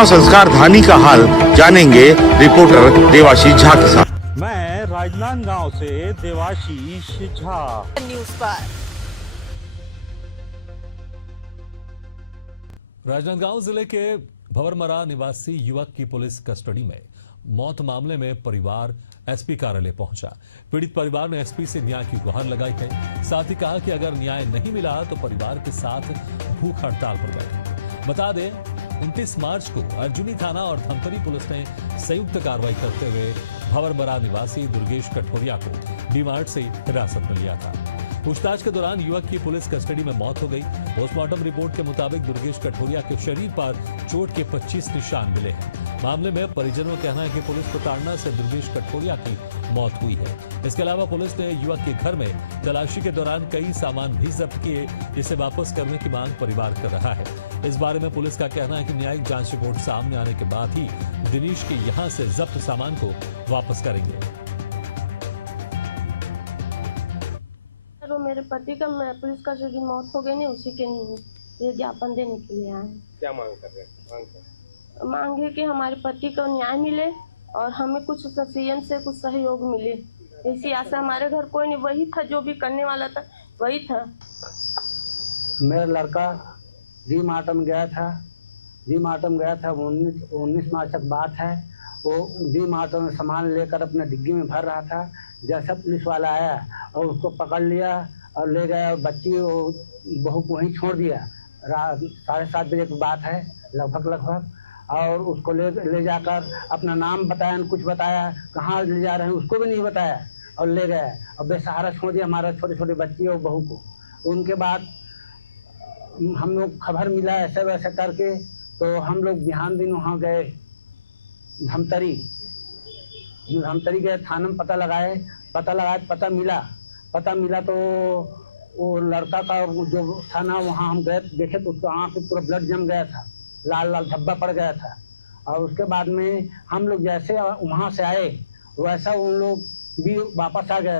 प्रतिमा संस्कार धानी का हाल जानेंगे रिपोर्टर देवाशीष झा के साथ। मैं राजनांदगांव से देवाशीष झा, न्यूज़ पर। राजनांदगांव जिले के भंवरमरा निवासी युवक की पुलिस कस्टडी में मौत मामले में परिवार एसपी कार्यालय पहुंचा। पीड़ित परिवार ने एसपी से न्याय की गुहार लगाई है। साथ ही कहा कि अगर न्याय नहीं मिला तो परिवार के साथ भूख हड़ताल पर बैठे। बता दें 29 मार्च को अर्जुनी थाना और धमतरी पुलिस ने संयुक्त कार्रवाई करते हुए भंवरमरा निवासी दुर्गेश कठोरिया को डीमार्ट से हिरासत में लिया था। पूछताछ के दौरान युवक की पुलिस कस्टडी में मौत हो गई। पोस्टमार्टम रिपोर्ट के मुताबिक दुर्गेश कठोरिया के शरीर पर चोट के 25 निशान मिले हैं। मामले में परिजनों का कहना है कि पुलिस प्रताड़ना से दुर्गेश कठोरिया की मौत हुई है। इसके अलावा पुलिस ने युवक के घर में तलाशी के दौरान कई सामान भी जब्त किए, जिसे वापस करने की मांग परिवार कर रहा है। इस बारे में पुलिस का कहना है कि न्यायिक जांच रिपोर्ट सामने आने के बाद ही दिनेश के यहाँ से जब्त सामान को वापस करेंगे। मेरे पति का पुलिस का जो मौत हो गई नहीं, उसी के ये ज्ञापन देने के लिए आए। क्या मांग कर रहे हैं? मांग है कि हमारे पति को न्याय मिले और हमें कुछ सीएम से कुछ सहयोग मिले। ऐसी आशा हमारे घर कोई नहीं, वही था जो भी करने वाला था, वही था। मेरा लड़का डीमार्टम गया था। 19 मार्च तक बात है। वो डीमार्टम में सामान लेकर अपने डिग्गी में भर रहा था। जैसा पुलिस वाला आया और उसको पकड़ लिया और ले गया। बच्ची बहू को वहीं छोड़ दिया। 7:30 बजे की बात है लगभग। और उसको ले जाकर अपना नाम बताया, कुछ बताया, कहाँ ले जा रहे हैं उसको भी नहीं बताया और ले गया और बेसहारा छोड़ दिया हमारा छोटे छोटे बच्ची और बहू को। उनके बाद हम लोग खबर मिला ऐसे वैसे करके, तो हम लोग बिहान दिन वहाँ गए धमतरी गए, थाना में पता लगाए पता मिला तो वो लड़का का जो थाना वहाँ हम गए देखे तो उसको आँख में पूरा ब्लड जम गया था, लाल धब्बा पड़ गया था। और उसके बाद में हम लोग जैसे वहाँ से आए वैसा उन लोग भी वापस आ गए।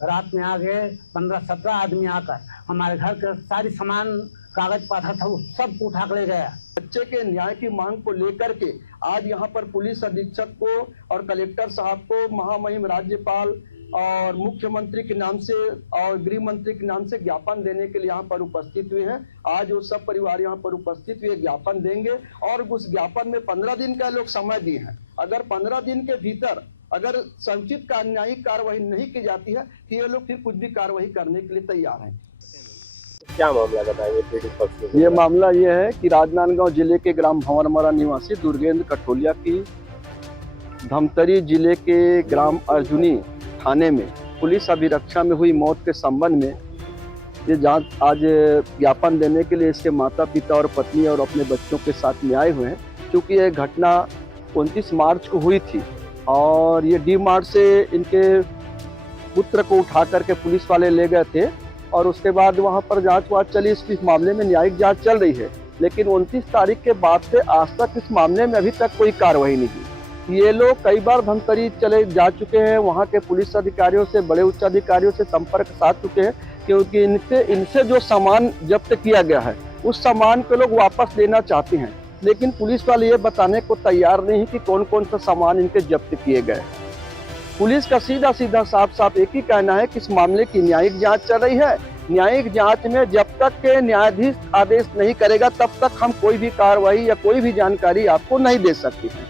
रात में आ गए 15-17 आदमी आकर हमारे घर के सारी सामान कागज पाथा था वो सब उठा कर ले गया। बच्चे के न्याय की मांग को लेकर के आज यहाँ पर पुलिस अधीक्षक को और कलेक्टर साहब को महामहिम राज्यपाल और मुख्यमंत्री के नाम से और गृह मंत्री के नाम से ज्ञापन देने के लिए यहाँ पर उपस्थित हुए हैं। आज वो सब परिवार यहाँ पर उपस्थित हुए ज्ञापन देंगे और उस ज्ञापन में 15 दिन का लोग समय दिए हैं। अगर 15 दिन के भीतर अगर समुचित न्यायिक कार्रवाई नहीं की जाती है तो ये लोग फिर कुछ भी कार्रवाई करने के लिए तैयार हैं। क्या मामला बताएंगे पीड़ित पक्ष? ये मामला ये है कि राजनांदगांव जिले के ग्राम भंवरमरा निवासी दुर्गेंद्र कठोरिया की धमतरी जिले के ग्राम अर्जुनी थाने में पुलिस अभिरक्षा में हुई मौत के संबंध में ये जांच आज ज्ञापन देने के लिए इसके माता पिता और पत्नी और अपने बच्चों के साथ में आए हुए हैं। क्योंकि ये घटना 29 मार्च को हुई थी और ये डीमार्ट से इनके पुत्र को उठा करके पुलिस वाले ले गए थे और उसके बाद वहाँ पर जांच चली। इस मामले में न्यायिक जांच चल रही है, लेकिन 29 तारीख के बाद से आज तक इस मामले में अभी तक कोई कार्रवाई नहीं हुई। ये लोग कई बार धमतरी चले जा चुके हैं, वहाँ के पुलिस अधिकारियों से, बड़े उच्च अधिकारियों से संपर्क साध चुके हैं, क्योंकि इनसे जो सामान जब्त किया गया है उस सामान को लोग वापस लेना चाहते हैं, लेकिन पुलिस वाले ये बताने को तैयार नहीं कि कौन कौन सा सामान इनके जब्त किए गए। पुलिस का सीधा साफ एक ही कहना है कि इस मामले की न्यायिक जांच चल रही है। न्यायिक जांच में जब तक के न्यायाधीश आदेश नहीं करेगा तब तक हम कोई भी कार्रवाई या कोई भी जानकारी आपको नहीं दे सकते हैं।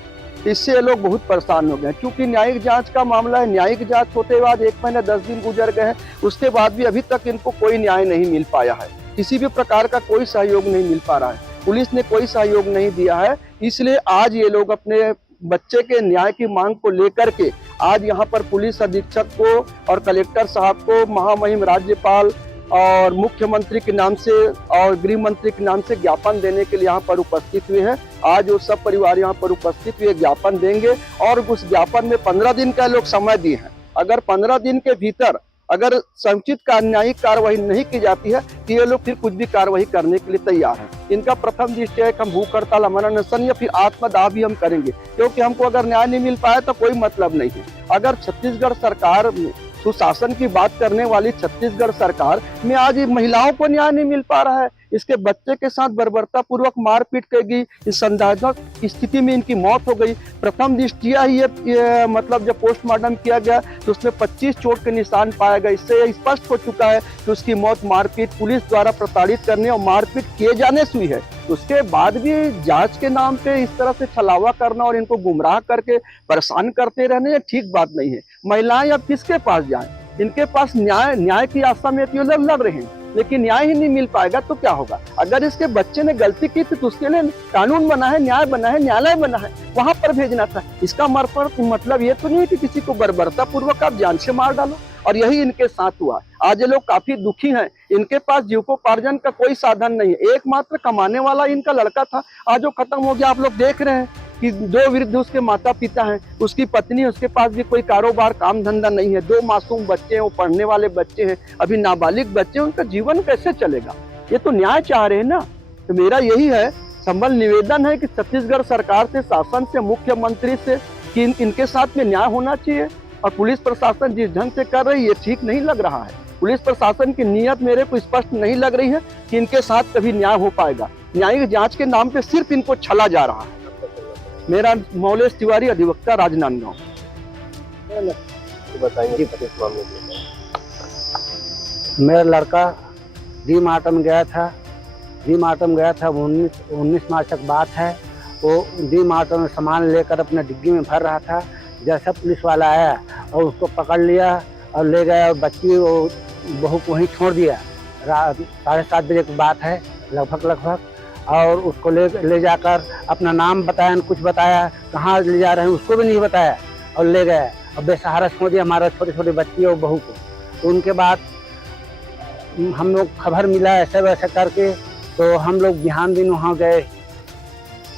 इससे ये लोग बहुत परेशान हो गए, क्योंकि न्यायिक जांच का मामला है। न्यायिक जांच होते बाद 1 महीना 10 दिन गुजर गए हैं, उसके बाद भी अभी तक इनको कोई न्याय नहीं मिल पाया है। किसी भी प्रकार का कोई सहयोग नहीं मिल पा रहा है, पुलिस ने कोई सहयोग नहीं दिया है। इसलिए आज ये लोग अपने बच्चे के न्याय की मांग को लेकर के आज यहाँ पर पुलिस अधीक्षक को और कलेक्टर साहब को महामहिम राज्यपाल और मुख्यमंत्री के नाम से और गृह मंत्री के नाम से ज्ञापन देने के लिए यहाँ पर उपस्थित हुए हैं। आज वो सब परिवार यहाँ पर उपस्थित हुए ज्ञापन देंगे और उस ज्ञापन में 15 दिन का लोग समय दिए हैं। अगर 15 दिन के भीतर अगर समुचित न्यायिक कार्रवाई नहीं की जाती है तो ये लोग फिर कुछ भी कार्रवाई करने के लिए तैयार हैं। इनका प्रथम दृष्टि है कि हम भूख हड़ताल, अमरनाथ अनशन या फिर आत्मदाह भी हम करेंगे, क्योंकि हमको अगर न्याय नहीं मिल पाया तो कोई मतलब नहीं है। अगर छत्तीसगढ़ सरकार सुशासन की बात करने वाली छत्तीसगढ़ सरकार में आज महिलाओं को न्याय नहीं मिल पा रहा है, इसके बच्चे के साथ बर्बरता पूर्वक मारपीट की गई। इस संदेहास्पद स्थिति में इनकी मौत हो गई। प्रथम दृष्टिया ही ये मतलब जब पोस्टमार्टम किया गया तो उसमें 25 चोट के निशान पाए गए। इससे यह स्पष्ट हो चुका है कि उसकी मौत मारपीट, पुलिस द्वारा प्रताड़ित करने और मारपीट किए जाने से हुई है। उसके बाद भी जांच के नाम पे इस तरह से छलावा करना और इनको गुमराह करके परेशान करते रहने, ये ठीक बात नहीं है। महिलाएं अब किसके पास जाएं? इनके पास न्याय की आशा में ये लोग लड़ रहे हैं, लेकिन न्याय ही नहीं मिल पाएगा तो क्या होगा? अगर इसके बच्चे ने गलती की थी तो उसके लिए कानून बना है, न्याय बना है, न्यायालय बना है, वहां पर भेजना था। इसका मतलब ये तो नहीं है कि किसी को बर्बरता पूर्वक आप जान से मार डालो, और यही इनके साथ हुआ। आज ये लोग काफी दुखी हैं। इनके पास जीविकोपार्जन का कोई साधन नहीं है। एकमात्र कमाने वाला इनका लड़का था, आज वो खत्म हो गया। आप लोग देख रहे हैं कि 2 वृद्ध उसके माता पिता हैं, उसकी पत्नी, उसके पास भी कोई कारोबार काम धंधा नहीं है। 2 मासूम बच्चे हैं, वो पढ़ने वाले बच्चे हैं, अभी नाबालिग बच्चे हैं, उनका जीवन कैसे चलेगा? ये तो न्याय चाह रहे हैं ना। तो मेरा यही है संबल निवेदन है कि छत्तीसगढ़ सरकार से, शासन से, मुख्यमंत्री से कि इनके साथ में न्याय होना चाहिए। और पुलिस प्रशासन जिस ढंग से कर रही है ये ठीक नहीं लग रहा है। पुलिस प्रशासन की नीयत मेरे को स्पष्ट नहीं लग रही है कि इनके साथ कभी न्याय हो पाएगा। न्यायिक जांच के नाम पे सिर्फ इनको छला जा रहा है। मेरा मौलेश तिवारी, अधिवक्ता, राजनांदगांव। बताएंगे इस मामले में। मेरा लड़का डीमार्टम गया था। 19 मार्च तक बात है। वो डीमार्टम में सामान लेकर अपने डिग्गी में भर रहा था। जैसा पुलिस वाला आया और उसको पकड़ लिया और ले गया, और बच्ची वो बहू को वहीं छोड़ दिया। रात 7:30 बजे की बात है लगभग। और उसको ले जाकर अपना नाम बताया, कुछ बताया, कहाँ ले जा रहे हैं उसको भी नहीं बताया, और ले गया और बेसहारा छोड़ दिया हमारा छोटे छोटे बच्ची और बहू को। तो उनके बाद हम लोग खबर मिला ऐसे वैसे करके, तो हम लोग बिहान दिन वहाँ गए,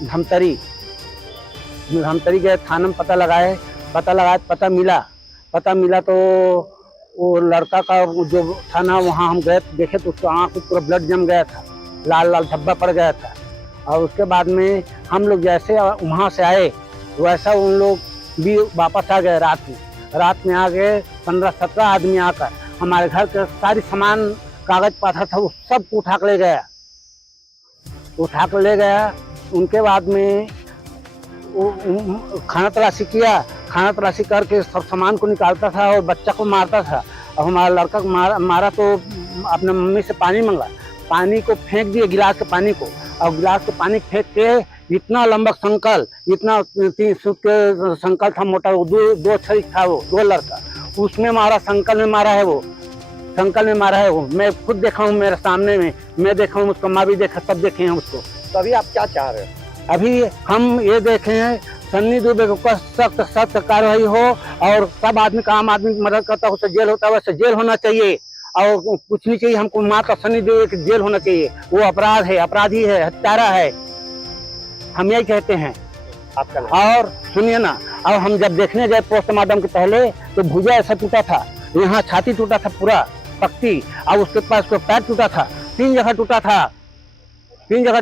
धमतरी गए, थाना में पता लगाए, पता मिला तो वो लड़का का जो थाना, वहाँ हम गए देखे तो उसका आँख पूरा ब्लड जम गया था, लाल धब्बा पड़ गया था। और उसके बाद में हम लोग जैसे वहाँ से आए वैसा उन लोग भी वापस आ गए। रात में आ गए 15-17 आदमी आकर हमारे घर के सारी सामान, कागज पत्थर था, वो सब उठा कर ले गया। उनके बाद में खाना तलाशी किया। खाना तलाशी करके सब सामान को निकालता था और बच्चा को मारता था। और हमारा लड़का को मारा तो अपने मम्मी से पानी मंगा, पानी को फेंक दिए, गिलास के पानी को, और गिलास के पानी फेंक के इतना लंबा संकल, इतना 3 फुट के संकल था मोटा, वो 2 छड़ी था, वो 2 लड़का उसमें मारा, संकल में मारा है वो। मैं खुद देखा हूँ, मेरे सामने में मैं देखा हूँ, उसका माँ भी देखा, सब देखे हैं उसको। तो अभी आप क्या चाह रहे हैं? अभी हम ये देखे हैं सन्नी दुबे को सख्त कार्रवाई हो, और सब आदमी का, आम आदमी की मदद करता है, उसे जेल होता है वैसे जेल होना चाहिए। और कुछ नहीं चाहिए हमको, मात्र सन्नी दुबे की जेल होना चाहिए। वो अपराधी है, हत्यारा है, हम यही कहते हैं। आपका और सुनिए ना, और हम जब देखने गए पोस्टमार्टम के पहले तो भुजा ऐसा टूटा था, यहाँ छाती टूटा था पूरा पक्की, और उसके पास को पैर टूटा था, 3 जगह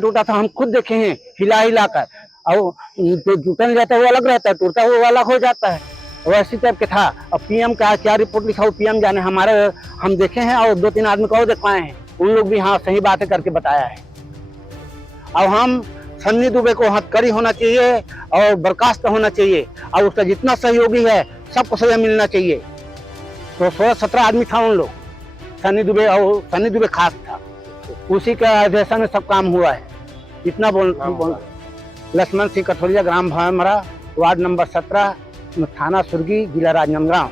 टूटा था। हम खुद देखे हैं हिला कर। और जो टूटा नहीं जाता है वो अलग रहता है, टूटता है वो अलग हो जाता है, वैसी टाइप के था। और पीएम का क्या रिपोर्ट लिखा हो पीएम जाने, हम देखे हैं और 2-3 आदमी को और दिखवाए हैं, उन लोग भी हाँ सही बातें करके बताया है। और हम सन्नी दुबे को हथकड़ी होना चाहिए और बर्खास्त होना चाहिए, और उसका जितना सहयोगी है सबको सजा मिलना चाहिए। तो 16-17 आदमी था उन लोग, सन्नी दुबे खास था, उसी का आदेशन में सब काम हुआ है। इतना बोल लक्ष्मण सिंह कठोरिया, ग्राम भवरमरा, वार्ड नंबर 17, थाना सुरगी, जिला राजनांदगांव।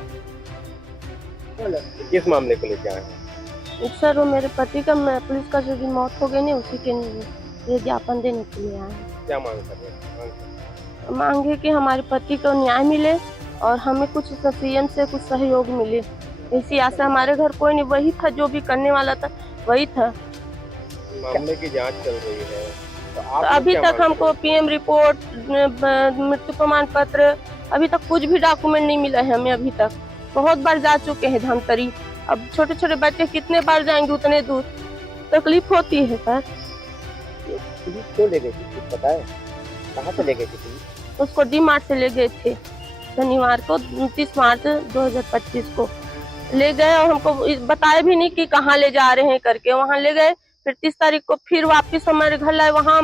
किस मामले को लेकर आए हैं? सर वो मेरे पति का पुलिस का जो मौत हो गई नहीं, उसी के लिए ज्ञापन देने के लिए आए हैं। क्या मांग कर रहे हैं? मांग है कि हमारे पति को न्याय मिले और हमें कुछ सीएम से कुछ सहयोग मिले। इसी आशा, हमारे घर कोई नहीं, वही था जो भी करने वाला था, वही था। मामले की जांच चल रही है, तो आप अभी तक हमको पीएम रिपोर्ट, मृत्यु प्रमाण पत्र, अभी तक कुछ भी डॉक्यूमेंट नहीं मिला है हमें। अभी तक बहुत बार जा चुके हैं धमतरी, अब छोटे छोटे बच्चे कितने बार जाएंगे उतने दूर, तकलीफ होती है सर। क्यों ले गए थे पता है? कहाँ से ले गए थे? उसको डीमार्ट से ले गए थे शनिवार को, 29 मार्च 2025 को ले गए, और हमको बताया भी नहीं कि कहाँ ले जा रहे हैं करके। वहाँ ले गए, फिर 30 तारीख को फिर वापस हमारे घर लाए, वहाँ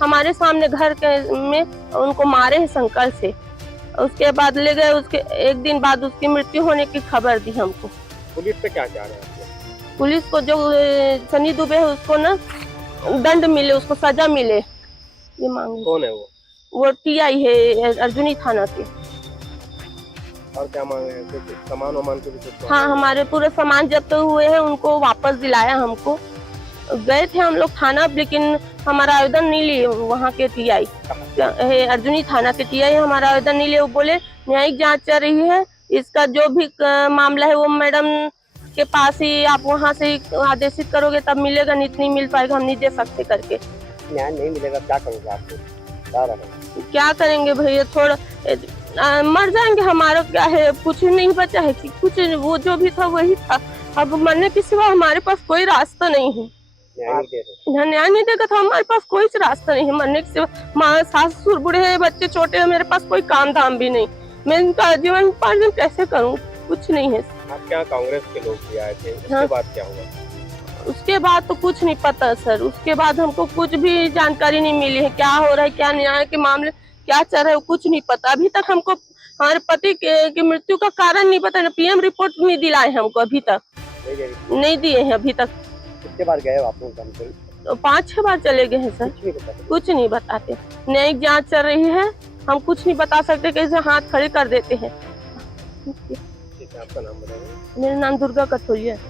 हमारे सामने घर के में उनको मारे हैं संकल से। उसके बाद ले गए, उसके एक दिन बाद उसकी मृत्यु होने की खबर दी हमको। पुलिस पे क्या चाह रहे हैं आप? पुलिस को जो सनी दुबे है उसको ना दंड मिले, उसको सजा मिले, ये मांग। कौन है वो टीआई है अर्जुनी थाना के। और क्या मांग रहे हैं? कुछ सामान वामान को भी कुछ? हाँ, हमारे पूरे सामान जब्त हुए हैं, उनको वापस दिलाया हमको। गए थे हम लोग थाना, लेकिन हमारा आवेदन नहीं लिए। वहाँ के टीआई है, अर्जुनी थाना के टीआई हमारा आवेदन नहीं लिए। वो बोले न्यायिक जांच चल रही है, इसका जो भी मामला है वो मैडम के पास ही, आप वहाँ से आदेशित करोगे तब मिलेगा, नहीं मिल पाएगा, हम नहीं दे सकते करके। न्याय नहीं मिलेगा क्या करोगे आप? क्या करेंगे भैया, थोड़ा मर जाएंगे। हमारा क्या है, कुछ नहीं बचा है कि कुछ, वो जो भी था वही था। अब मरने के सिवा हमारे पास कोई रास्ता नहीं है। न्याय नहीं देगा तो हमारे पास कोई रास्ता नहीं है मरने के सिवा। माँ सास ससुर बूढ़े हैं, बच्चे छोटे हैं, मेरे पास कोई काम धाम भी नहीं। मैं इनका जीवन उपार्जन कैसे करूँ? कुछ नहीं है। आपके यहाँ कांग्रेस के लोग भी आए थे, उसके बाद क्या हुआ? उसके बाद तो कुछ नहीं पता सर। उसके बाद हमको कुछ भी जानकारी नहीं मिली है, क्या हो रहा है, क्या न्याय के मामले क्या चल रहा है, कुछ नहीं पता। अभी तक हमको हमारे पति की मृत्यु का कारण नहीं पता, पीएम रिपोर्ट नहीं दिलाए हमको, अभी तक नहीं दिए हैं अभी तक। कितने बार गए आप लोग? तो 5-6 बार चले गए हैं सर, कुछ नहीं बताते। न्यायिक जांच चल रही है, हम कुछ नहीं बता सकते, कैसे हाथ खड़े कर देते हैं। आपका नाम बताइए। मेरा नाम दुर्गा कठोलिया है।